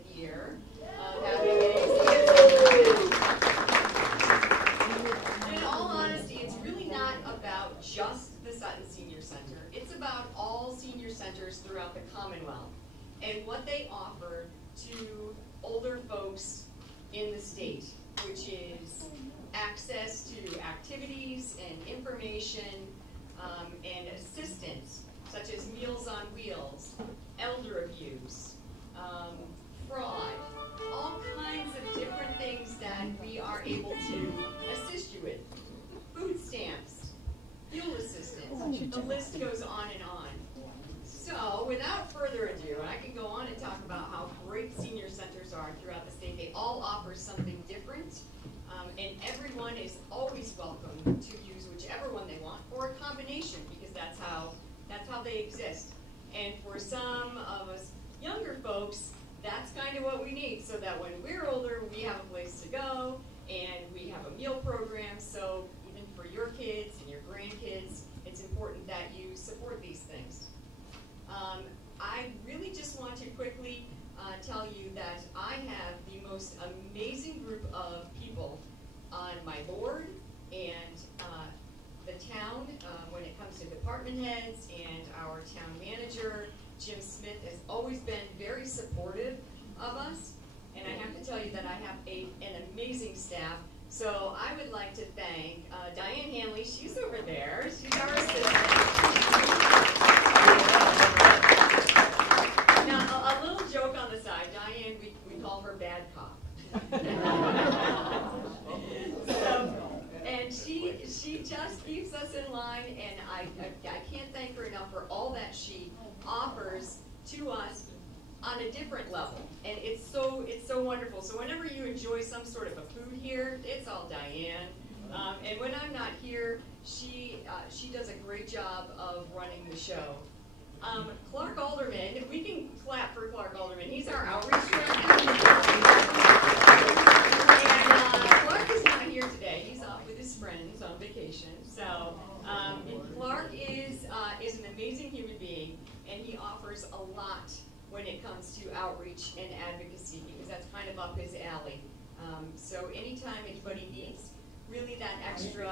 7th year of having a and in all honesty, it's really not about just the Sutton Senior Center. It's about all senior centers throughout the Commonwealth and what they offer to older folks in the state, which is access to activities and information and assistance, such as Meals on Wheels, elder abuse, fraud, all kinds of different things that we are able to assist you with. Food stamps, fuel assistance, the list goes on and on. So, without further ado, I can go on and talk about how great senior centers are throughout the state. They all offer something different, and everyone is always welcome to use whichever one they want, or a combination, because that's how they exist. And for some of us younger folks, that's kind of what we need, so that when we're older, we have a place to go, and we have a meal program. So even for your kids and your grandkids, it's important that you support these things. I really just want to quickly tell you that I have the most amazing group of people on my board and the town when it comes to department heads, and our town manager, Jim Smith, has always been very supportive of us. And I have to tell you that I have an amazing staff. So I would like to thank Diane Hanley. She's over there. She's our assistant. Now, a little joke on the side. Diane, we call her Bad Cop. And she just keeps us in line, and I can't thank her enough for all that she offers to us on a different level. And it's so wonderful. So whenever you enjoy some sort of a food here, it's all Diane. And when I'm not here, she does a great job of running the show. Clark Alderman, we can clap for Clark Alderman. He's our outreach director. And Clark is not here today. He's off with his friends on vacation. So Clark is an amazing human being, and he offers a lot when it comes to outreach and advocacy, because that's kind of up his alley. So anytime anybody needs really that extra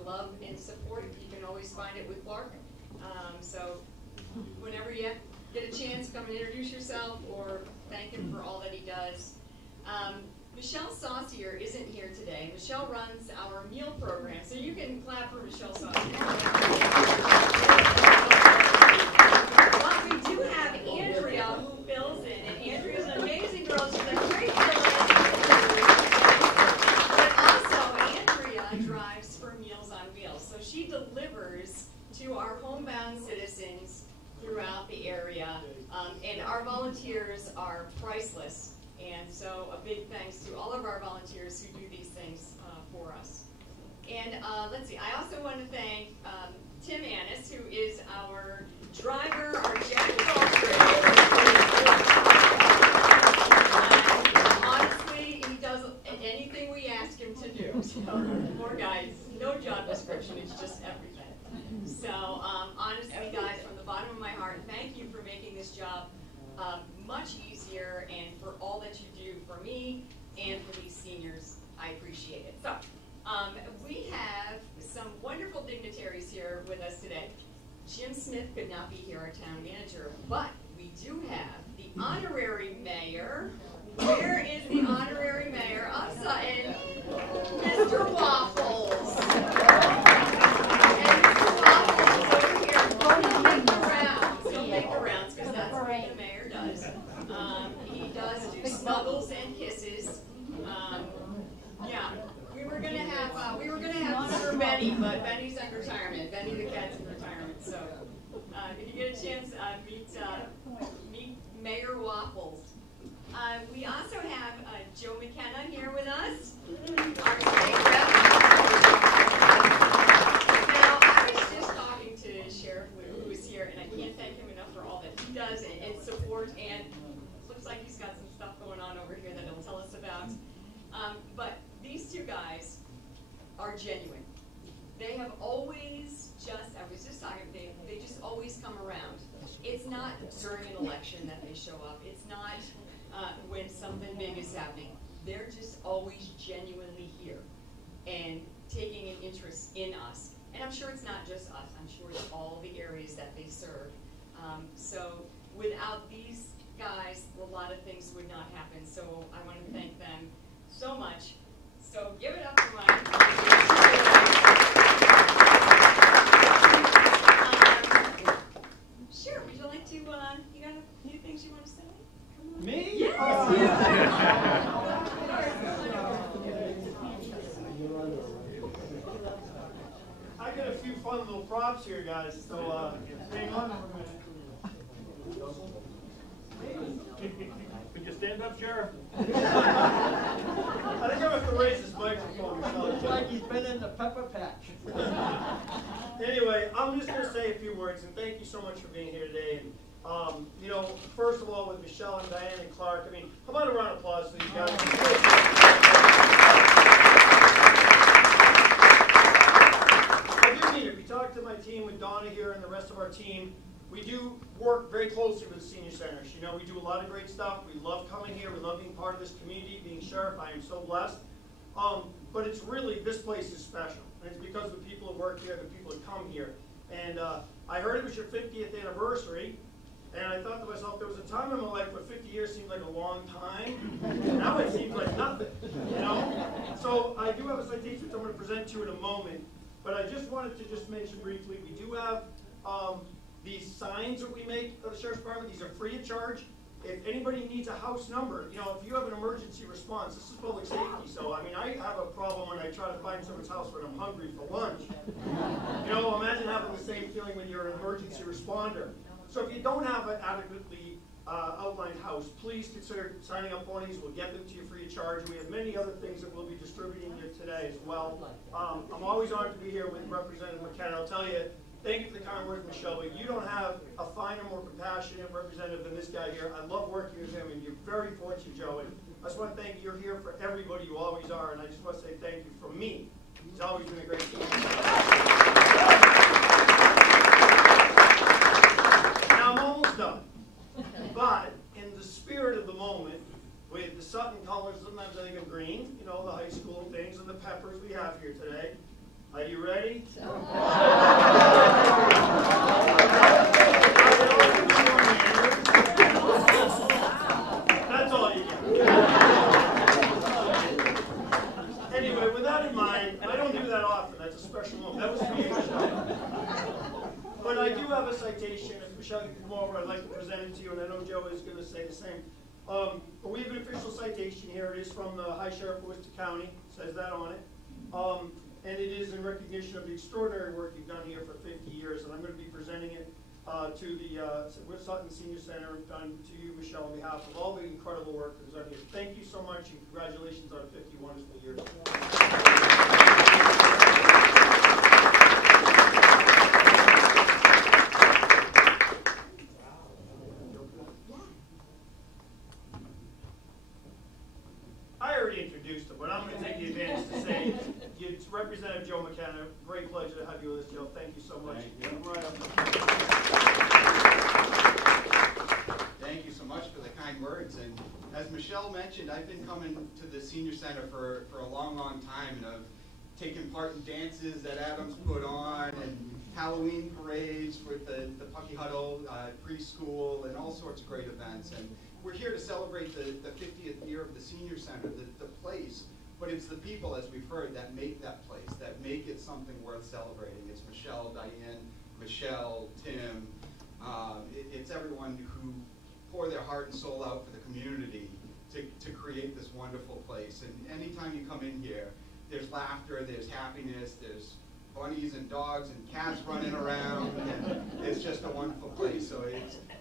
love and support, you can always find it with Clark. So whenever you get a chance, come and introduce yourself or thank him for all that he does. Michelle Saucier isn't here today. Michelle runs our meal program, so you can clap for Michelle Saucier. But we do have Andrea who fills in, and Andrea's an amazing girl. She's a great girl. But also, Andrea drives for Meals on Wheels, so she delivers to our homebound citizens throughout the area, and our volunteers are priceless. And so a big thanks to all of our volunteers who do these things for us. And let's see, I also want to thank Tim Annis, who is our driver, our jack of all trades. Honestly, he does anything we ask him to do. So, poor guy, no job description, it's just everything. So honestly, guys, from the bottom of my heart, thank you for making this job much easier, and for all that you do for me and for these seniors. I appreciate it. So we have some wonderful dignitaries here with us today. Jim Smith could not be here, our town manager, but we do have the Honorary Mayor. Where is the Honorary Mayor of Sutton? Mr. Waffles. And Mr. Waffles over here. Don't make the rounds. Don't make the rounds, because that's what the mayor does. He does do snuggles and kisses. Yeah, we were gonna have Sir Benny, but Benny's on retirement. Benny the cat's in retirement. So if you get a chance, meet Mayor Waffles. We also have Joe McKenna here with us, our state rep. Now, I was just talking to Sheriff Lou, who is here, and I can't thank him enough for all that he does and support. And looks like he's got some stuff going on over here that he'll tell us about. But these two guys are genuine. They have always I was just talking, they just always come around. It's not during an election that they show up. It's not when something big is happening. They're just always genuinely here and taking an interest in us. And I'm sure it's not just us, I'm sure it's all the areas that they serve. So without these guys, a lot of things would not happen. So I want to thank them so much. So give it up for Mike. Sure, would you like to, you got a few things you want to say? Come on. Me? Yes, I got a few fun little props here, guys, so hang on. Could you stand up, Sheriff? I think I have to raise this microphone. Looks like he's been in the pepper patch. Anyway, I'm just going to say a few words, and thank you so much for being here today. And, you know, first of all, with Michelle and Diane and Clark, I mean, how about a round of applause for these guys? I do mean it. We talked to my team with Donna here and the rest of our team. We do work very closely with the senior centers. You know, we do a lot of great stuff. We love coming here. We love being part of this community, being sheriff. I am so blessed. But it's really, this place is special. And it's because of the people who work here, the people who come here. And I heard it was your 50th anniversary. And I thought to myself, there was a time in my life where 50 years seemed like a long time. Now it seems like nothing, you know? So I do have a citation which I'm going to present to you in a moment. But I just wanted to just mention briefly, we do have these signs that we make at the Sheriff's Department. These are free of charge. If anybody needs a house number, you know, if you have an emergency response, this is public safety. So, I mean, I have a problem when I try to find someone's house when I'm hungry for lunch. You know, imagine having the same feeling when you're an emergency responder. So if you don't have an adequately outlined house, please consider signing up for these. We'll get them to you free of charge. And we have many other things that we'll be distributing here today as well. I'm always honored to be here with Representative McKenna. I'll tell you, thank you for the kind words, Michelle, but you don't have a finer, more compassionate representative than this guy here. I love working with him, and you're very fortunate, Joe. And I just want to thank you. You're here for everybody. You always are, and I just want to say thank you from me. It's always been a great team. Now, I'm almost done. But in the spirit of the moment, with the Sutton colors, sometimes I think of green, you know, the high school things, and the peppers we have here today. Are you ready? That's all you get. Anyway, with that in mind, I don't do that often. That's a special moment. That was for you, Michelle. But I do have a citation. If Michelle can come over, I'd like to present it to you, and I know Joe is going to say the same. But we have an official citation here. It is from the High Sheriff of Worcester County. It says that on it. And it is in recognition of the extraordinary work you've done here for 50 years. And I'm going to be presenting it to the Sutton Senior Center, done to you, Michelle, on behalf of all the incredible work that is done here. Thank you so much, and congratulations on 50 wonderful years. I already introduced him, but I'm going to take the advantage to say, it's Representative Joe McKenna. Great pleasure to have you with us, Joe. Thank you so much. Thank you. Right up. Thank you so much for the kind words. And as Michelle mentioned, I've been coming to the Senior Center for a long, long time, and I've taken part in dances that Adams put on, and Halloween parades with the Pucky Huddle, preschool, and all sorts of great events. And we're here to celebrate the 50th year of the Senior Center, the place. But it's the people, as we've heard, that make that place, that make it something worth celebrating. It's Michelle, Diane, Michelle, Tim. It's everyone who pour their heart and soul out for the community to create this wonderful place. And anytime you come in here, there's laughter, there's happiness, there's bunnies and dogs and cats running around, and it's just a wonderful place. So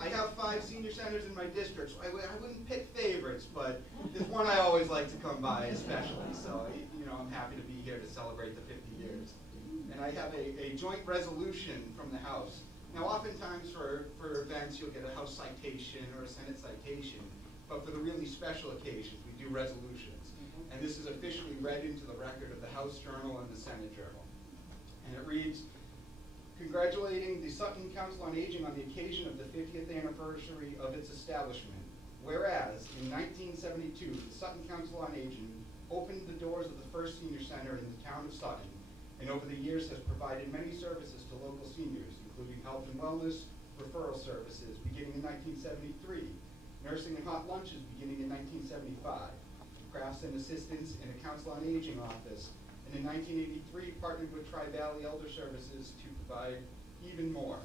I have 5 senior centers in my district, so I wouldn't pick favorites, but there's one I always like to come by especially. So, you know, I'm happy to be here to celebrate the 50 years. And I have a joint resolution from the House. Now, oftentimes for events, you'll get a House citation or a Senate citation, but for the really special occasions, we do resolutions. And this is officially read into the record of the House Journal and the Senate Journal. And it reads, congratulating the Sutton Council on Aging on the occasion of the 50th anniversary of its establishment. Whereas in 1972, the Sutton Council on Aging opened the doors of the first senior center in the town of Sutton, and over the years has provided many services to local seniors, including health and wellness, referral services beginning in 1973, nursing and hot lunches beginning in 1975, crafts and assistance in a Council on Aging office, and in 1983 partnered with Tri-Valley Elder Services to provide even more.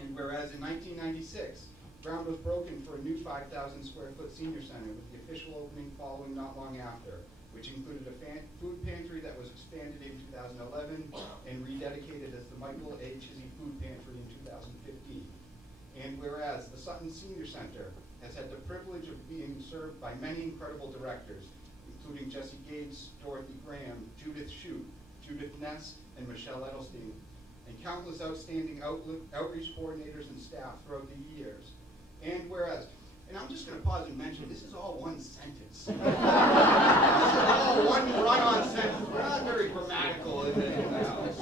And whereas in 1996, ground was broken for a new 5,000 square foot senior center with the official opening following not long after, which included a food pantry that was expanded in 2011 and rededicated as the Michael A. Chizzy Food Pantry in 2015. And whereas the Sutton Senior Center has had the privilege of being served by many incredible directors, including Jesse Gates, Dorothy Graham, Judith Shute, Judith Ness, and Michelle Edelstein, and countless outstanding outreach coordinators and staff throughout the years. And whereas, and I'm just going to pause and mention, this is all one sentence. This is all one run-on sentence. We're not very grammatical in the house.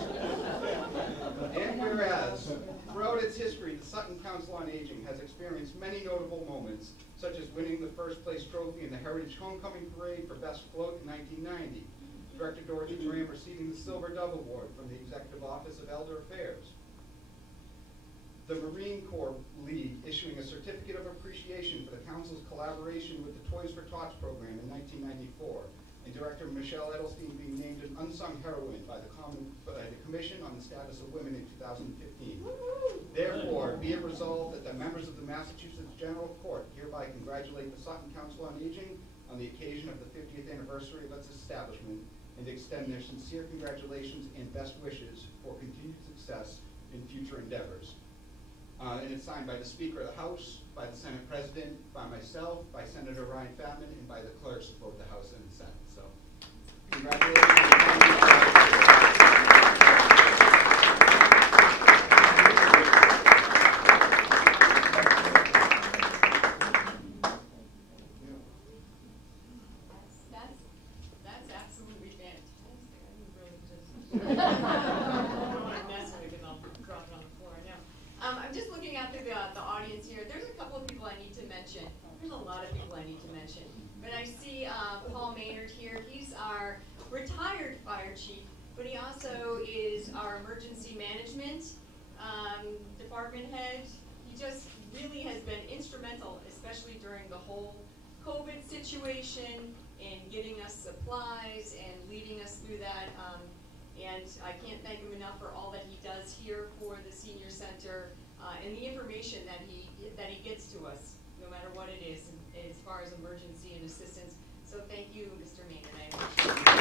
And whereas, throughout its history, the Sutton Council on Aging has experienced many notable moments, such as winning the first place trophy in the Heritage Homecoming Parade for Best Float in 1990, Director Dorothy Graham receiving the Silver Dove Award from the Executive Office of Elder Affairs, the Marine Corps League issuing a certificate of appreciation for the Council's collaboration with the Toys for Tots program in 1994, and Director Michelle Edelstein being named an unsung heroine by the Commission on the Status of Women in 2015. Therefore, be it resolved that the members of the Massachusetts General Court hereby congratulate the Sutton Council on Aging on the occasion of the 50th anniversary of its establishment and extend their sincere congratulations and best wishes for continued success in future endeavors. And it's signed by the Speaker of the House, by the Senate President, by myself, by Senator Ryan Fatman, and by the clerks of both the House and the Senate. So, congratulations. That's absolutely fantastic. I didn't really just I don't want to mess with it because I'll drop it on the floor now. I'm just looking out through the audience here. There's a couple of people I need to mention. There's a lot of people I need to mention. But I see Paul Maynard here. He's our retired fire chief, but he also is our emergency management department head. He just really has been instrumental, especially during the whole COVID situation, in getting us supplies and leading us through that. And I can't thank him enough for all that he does here for the senior center and the information that he gets to us, no matter what it is, as far as emergency and assistance. So thank you, Mr. Maynard. I appreciate it.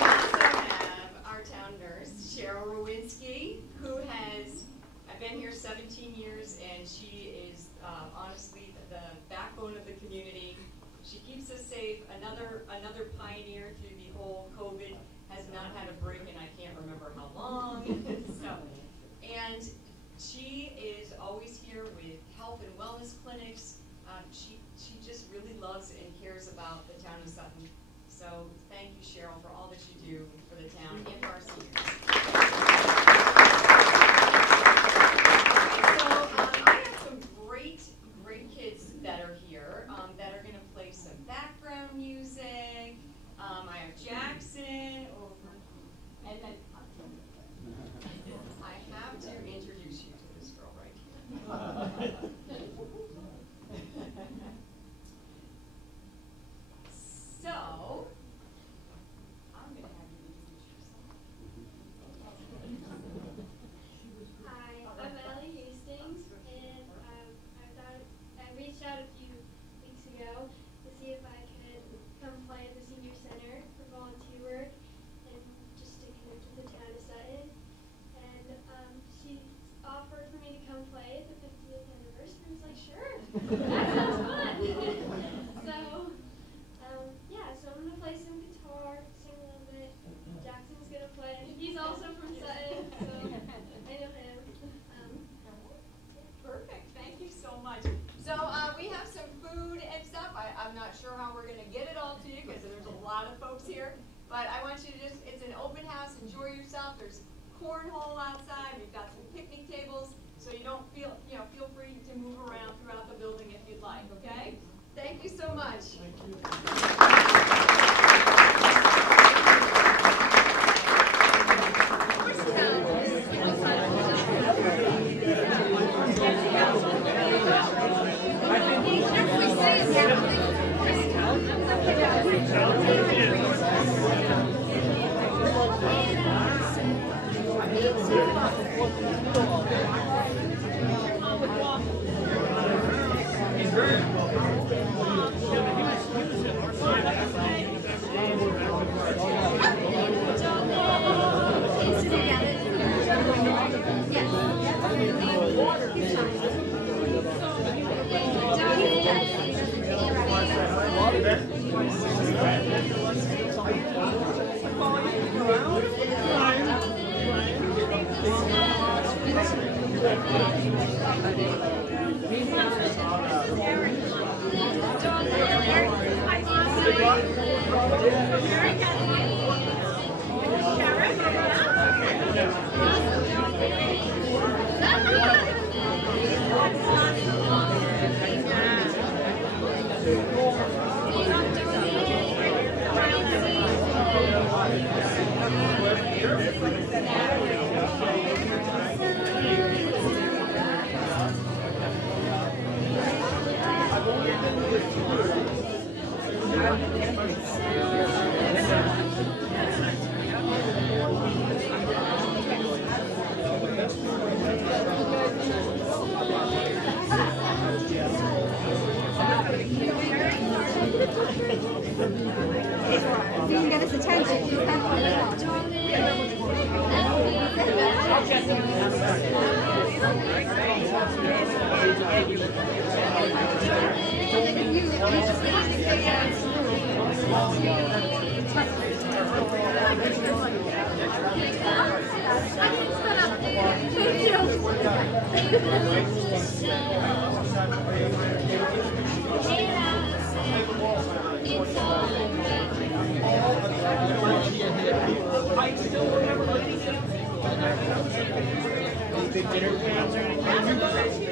We also have our town nurse, Cheryl Rowinski, who I've been here 17 years, and she is honestly the backbone of the community. She keeps us safe. Another pioneer through the whole COVID, has not had a break in I can't remember how long. And she is always here with health and wellness clinics. She just really loves and cares about the town of Sutton. So thank you, Cheryl, for all that you do for the town and for our seniors. So I have some great kids that are here that are going to play some background music. I have Jackson, and then I have to introduce you to this girl right here. So, I'm going to have you introduce yourself. Hi, I'm Ellie Hastings, and I reached out a few weeks ago to see if I could come play at the Senior Center for volunteer work and just to connect with the town of Sutton. And she offered for me to come play at the 50th anniversary. I was like, sure, that sounds fun. So I'm going to play some guitar, sing a little bit. Jackson's going to play. He's also from Sutton, so I know him. Perfect. Thank you so much. So we have some food and stuff. I'm not sure how we're going to get it all to you because there's a lot of folks here. But I want you to it's an open house. Enjoy yourself. There's cornhole outside. We've got some picnic tables. So you don't feel, feel free to move around throughout the building if you'd like, okay? Thank you so much. Thank you. If you can get his attention, you can pull it out. Big dinner plans or anything?